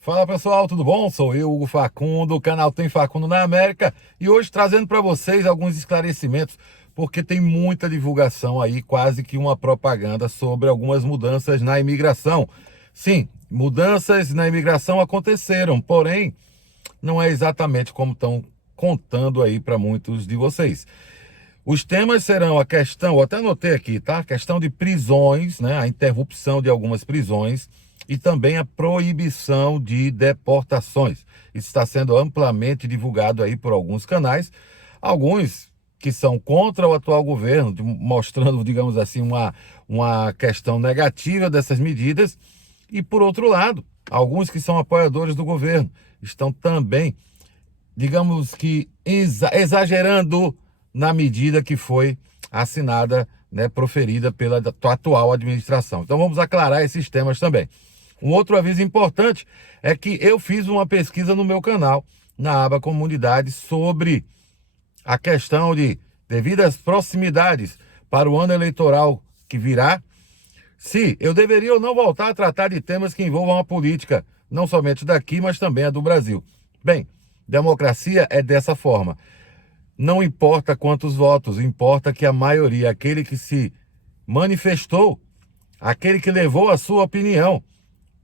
Fala pessoal, tudo bom? Sou eu, Hugo Facundo, o canal Tem Facundo na América e hoje trazendo para vocês alguns esclarecimentos, porque tem muita divulgação aí, quase que uma propaganda sobre algumas mudanças na imigração. Sim, mudanças na imigração aconteceram, porém não é exatamente como estão contando aí para muitos de vocês. Os temas serão a questão, eu até anotei aqui, tá? A questão de prisões, né? A interrupção de algumas prisões e também a proibição de deportações. Isso está sendo amplamente divulgado aí por alguns canais, alguns que são contra o atual governo, mostrando, digamos assim, uma questão negativa dessas medidas, e por outro lado, alguns que são apoiadores do governo estão também, digamos que exagerando na medida que foi assinada, né, proferida pela atual administração. Então vamos aclarar esses temas também. Um outro aviso importante é que eu fiz uma pesquisa no meu canal, na aba Comunidade, sobre a questão de, devido às proximidades para o ano eleitoral que virá, se eu deveria ou não voltar a tratar de temas que envolvam a política, não somente daqui, mas também a do Brasil. Bem, democracia é dessa forma. Não importa quantos votos, importa que a maioria, aquele que se manifestou, aquele que levou a sua opinião,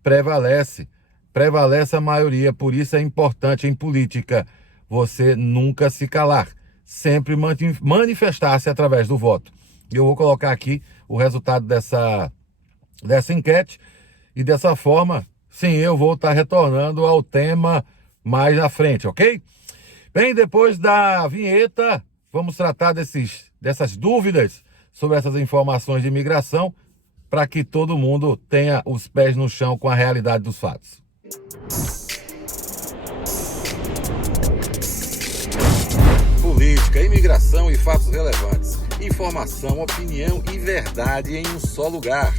prevalece. Prevalece a maioria. Por isso é importante em política você nunca se calar, sempre manifestar-se através do voto. Eu vou colocar aqui o resultado dessa enquete e dessa forma, sim, eu vou estar retornando ao tema mais à frente, ok? Bem, depois da vinheta, vamos tratar dessas dúvidas sobre essas informações de imigração para que todo mundo tenha os pés no chão com a realidade dos fatos. Política, imigração e fatos relevantes. Informação, opinião e verdade em um só lugar.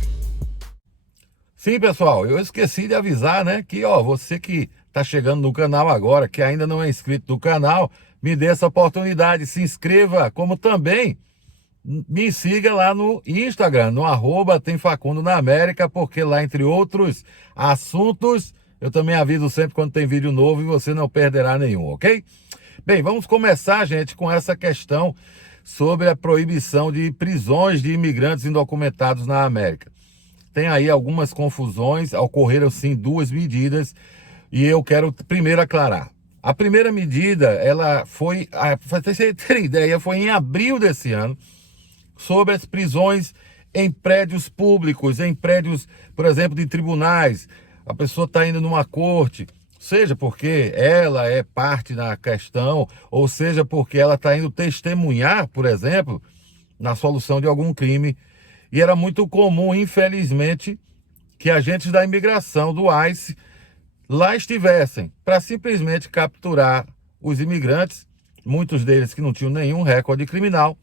Sim, pessoal, eu esqueci de avisar, né, que você que está chegando no canal agora, que ainda não é inscrito no canal, me dê essa oportunidade, se inscreva, como também me siga lá no Instagram, no @Tem Facundo na América, porque lá, entre outros assuntos, eu também aviso sempre quando tem vídeo novo e você não perderá nenhum, ok? Bem, vamos começar, gente, com essa questão sobre a proibição de prisões de imigrantes indocumentados na América. Tem aí algumas confusões, ocorreram sim duas medidas, e eu quero primeiro aclarar. A primeira medida, ela foi, para você ter ideia, foi em abril desse ano, sobre as prisões em prédios públicos, em prédios, por exemplo, de tribunais. A pessoa está indo numa corte, seja porque ela é parte da questão, ou seja porque ela está indo testemunhar, por exemplo, na solução de algum crime. E era muito comum, infelizmente, que agentes da imigração, do ICE, lá estivessem para simplesmente capturar os imigrantes, muitos deles que não tinham nenhum recorde criminal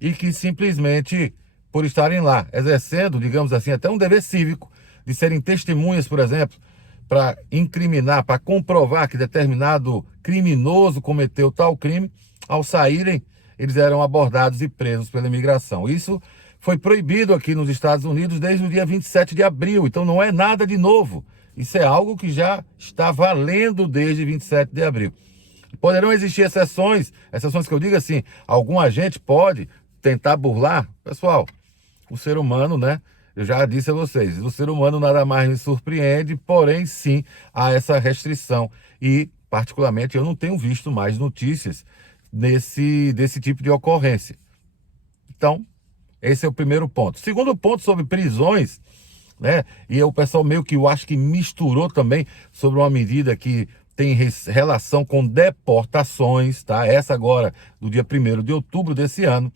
e que simplesmente, por estarem lá exercendo, digamos assim, até um dever cívico, de serem testemunhas, por exemplo, para incriminar, para comprovar que determinado criminoso cometeu tal crime, ao saírem, eles eram abordados e presos pela imigração. Isso foi proibido aqui nos Estados Unidos desde o dia 27 de abril, então não é nada de novo. Isso é algo que já está valendo desde 27 de abril. Poderão existir exceções que eu digo assim, algum agente pode tentar burlar. Pessoal, o ser humano, né? Eu já disse a vocês, o ser humano nada mais me surpreende, porém sim há essa restrição. E, particularmente, eu não tenho visto mais notícias desse tipo de ocorrência. Então, esse é o primeiro ponto. Segundo ponto sobre prisões, né? E o pessoal meio que eu acho que misturou também sobre uma medida que tem relação com deportações, tá? Essa agora, do dia 1º de outubro desse ano,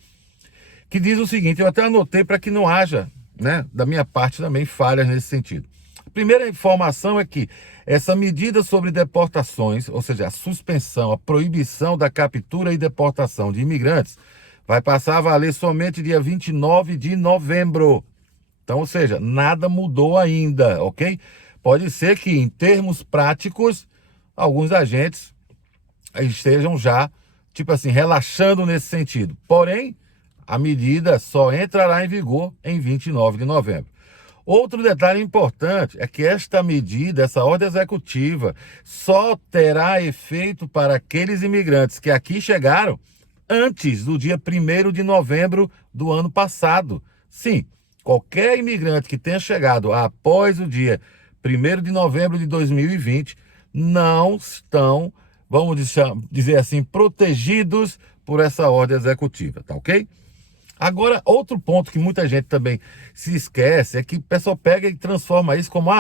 que diz o seguinte, eu até anotei para que não haja, né, da minha parte também falhas nesse sentido. A primeira informação é que essa medida sobre deportações, ou seja, a suspensão, a proibição da captura e deportação de imigrantes, vai passar a valer somente dia 29 de novembro. Então, ou seja, nada mudou ainda, ok? Pode ser que, em termos práticos, alguns agentes estejam já, tipo assim, relaxando nesse sentido. Porém, a medida só entrará em vigor em 29 de novembro. Outro detalhe importante é que esta medida, essa ordem executiva, só terá efeito para aqueles imigrantes que aqui chegaram antes do dia 1º de novembro do ano passado. Sim, qualquer imigrante que tenha chegado após o dia 1º de novembro de 2020 não estão, vamos dizer assim, protegidos por essa ordem executiva, tá ok? Agora, outro ponto que muita gente também se esquece é que o pessoal pega e transforma isso como,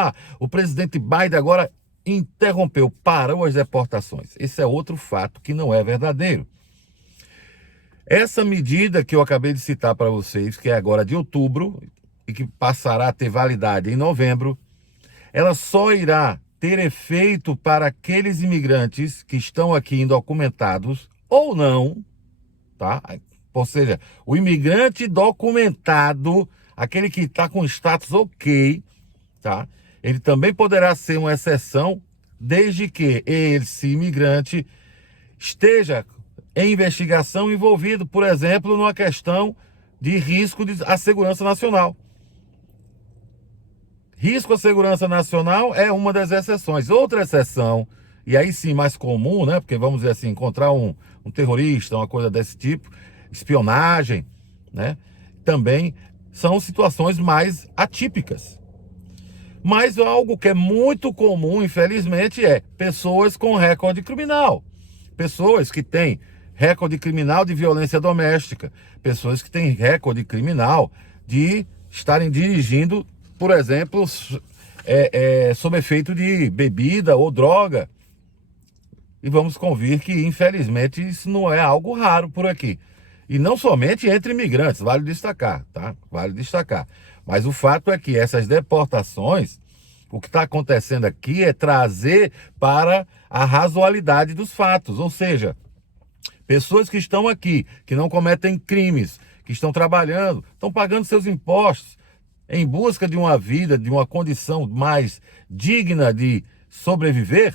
o presidente Biden agora interrompeu, parou as deportações. Esse é outro fato que não é verdadeiro. Essa medida que eu acabei de citar para vocês, que é agora de outubro e que passará a ter validade em novembro, ela só irá ter efeito para aqueles imigrantes que estão aqui indocumentados ou não, tá? Ou seja, o imigrante documentado, aquele que está com status ok, tá? Ele também poderá ser uma exceção, desde que esse imigrante esteja em investigação envolvido, por exemplo, numa questão de risco à segurança nacional. Risco à segurança nacional é uma das exceções. Outra exceção, e aí sim mais comum, né? Porque vamos dizer assim, encontrar um terrorista, uma coisa desse tipo, espionagem, né? Também são situações mais atípicas. Mas algo que é muito comum, infelizmente, é pessoas com recorde criminal. Pessoas que têm recorde criminal de violência doméstica. Pessoas que têm recorde criminal de estarem dirigindo, por exemplo, sob efeito de bebida ou droga. E vamos convir que, infelizmente, isso não é algo raro por aqui. E não somente entre imigrantes, vale destacar, tá? Vale destacar. Mas o fato é que essas deportações, o que está acontecendo aqui é trazer para a razoabilidade dos fatos. Ou seja, pessoas que estão aqui, que não cometem crimes, que estão trabalhando, estão pagando seus impostos em busca de uma vida, de uma condição mais digna de sobreviver,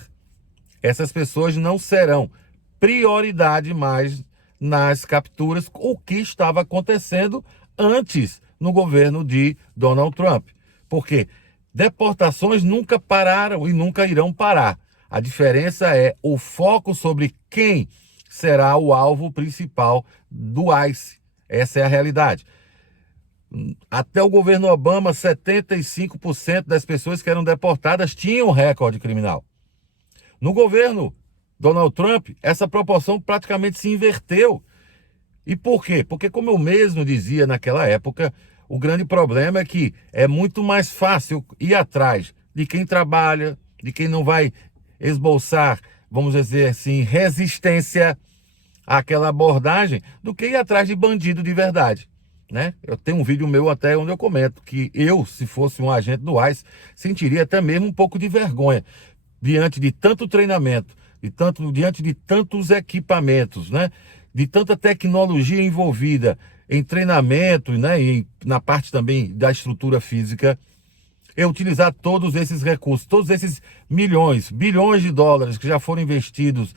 essas pessoas não serão prioridade mais nas capturas, o que estava acontecendo antes no governo de Donald Trump. Porque deportações nunca pararam e nunca irão parar. A diferença é o foco sobre quem será o alvo principal do ICE. Essa é a realidade. Até o governo Obama, 75% das pessoas que eram deportadas tinham recorde criminal. No governo Donald Trump, essa proporção praticamente se inverteu. E por quê? Porque, como eu mesmo dizia naquela época, o grande problema é que é muito mais fácil ir atrás de quem trabalha, de quem não vai esboçar, vamos dizer assim, resistência àquela abordagem, do que ir atrás de bandido de verdade, né? Eu tenho um vídeo meu até onde eu comento que eu, se fosse um agente do ICE, sentiria até mesmo um pouco de vergonha diante de tanto treinamento, diante de tantos equipamentos, né? De tanta tecnologia envolvida em treinamento, né? E na parte também da estrutura física, eu utilizar todos esses recursos, todos esses milhões, bilhões de dólares que já foram investidos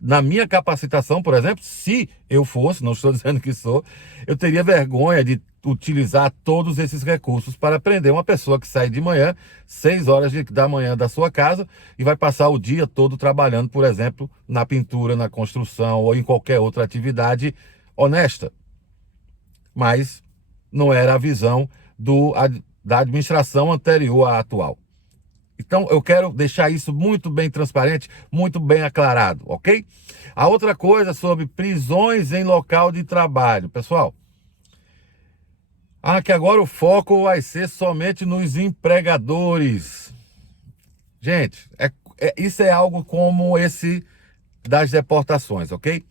na minha capacitação, por exemplo, se eu fosse, não estou dizendo que sou, eu teria vergonha de utilizar todos esses recursos para prender uma pessoa que sai de manhã, 6 horas da manhã da sua casa e vai passar o dia todo trabalhando, por exemplo, na pintura, na construção ou em qualquer outra atividade honesta. Mas não era a visão da administração anterior à atual. Então, eu quero deixar isso muito bem transparente, muito bem aclarado, ok? A outra coisa sobre prisões em local de trabalho. Pessoal, que agora o foco vai ser somente nos empregadores. Gente, isso é algo como esse das deportações, ok?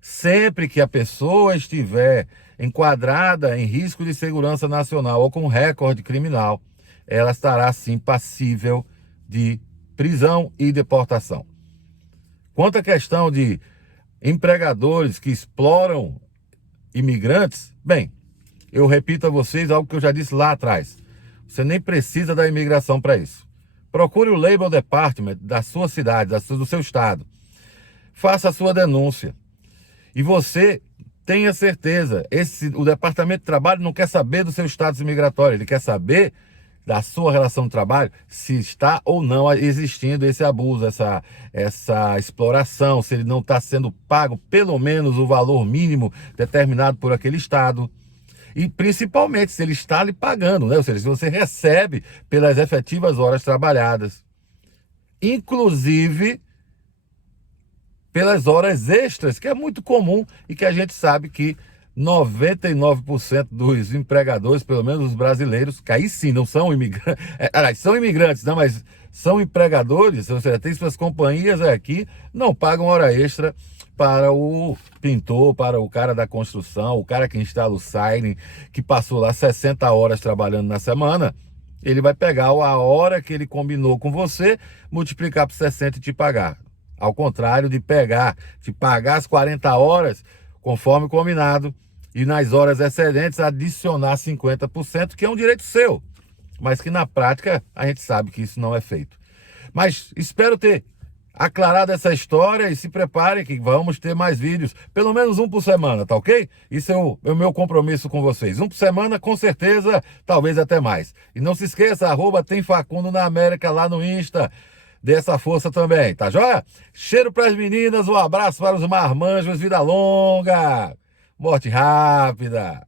Sempre que a pessoa estiver enquadrada em risco de segurança nacional ou com recorde criminal, ela estará sim passível de prisão e deportação. Quanto à questão de empregadores que exploram imigrantes, bem, eu repito a vocês algo que eu já disse lá atrás. Você nem precisa da imigração para isso. Procure o Labor Department da sua cidade, do seu estado. Faça a sua denúncia. E você tenha certeza, o Departamento de Trabalho não quer saber do seu status migratório, ele quer saber da sua relação de trabalho, se está ou não existindo esse abuso, essa exploração, se ele não está sendo pago pelo menos o valor mínimo determinado por aquele Estado. E principalmente se ele está lhe pagando, né? Ou seja, se você recebe pelas efetivas horas trabalhadas. Inclusive pelas horas extras, que é muito comum e que a gente sabe que 99% dos empregadores, pelo menos os brasileiros, que aí sim não são imigrantes, são imigrantes, não, mas são empregadores, ou seja, tem suas companhias aqui, não pagam hora extra para o pintor, para o cara da construção, o cara que instala o siding, que passou lá 60 horas trabalhando na semana. Ele vai pegar a hora que ele combinou com você, multiplicar por 60 e te pagar. Ao contrário de te pagar as 40 horas, conforme combinado, e nas horas excedentes adicionar 50%, que é um direito seu, mas que na prática a gente sabe que isso não é feito. Mas espero ter aclarado essa história e se preparem que vamos ter mais vídeos, pelo menos um por semana, tá ok? Isso é o meu compromisso com vocês. Um por semana, com certeza, talvez até mais. E não se esqueça, @TemFacundo na América lá no Insta. Dê essa força também, tá joia? Cheiro para as meninas, um abraço para os marmanjos, vida longa, morte rápida.